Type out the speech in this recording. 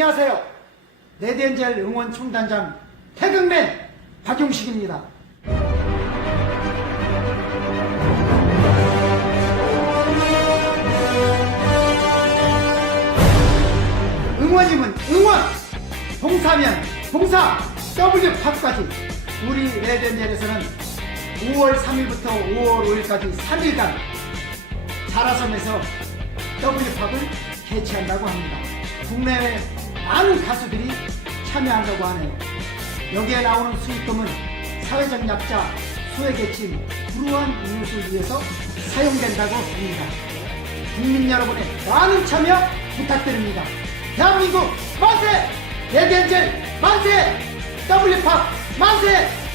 안녕하세요. 레드엔젤 응원 총단장 태극맨 박용식입니다. 응원이면 응원, 봉사면 봉사, W팝까지 우리 레드엔젤에서는 5월 3일부터 5월 5일까지 3일간 자라섬에서 W팝을 개최한다고 합니다. 국내외 가수들이 참여한다고 하네요. 여기에 나오는 수익금은 사회적 약자, 소외계층, 불우한 이웃을 위해서 사용된다고 합니다. 국민 여러분의 많은 참여 부탁드립니다. 대한민국 만세! 레드엔젤 만세! W팝 만세!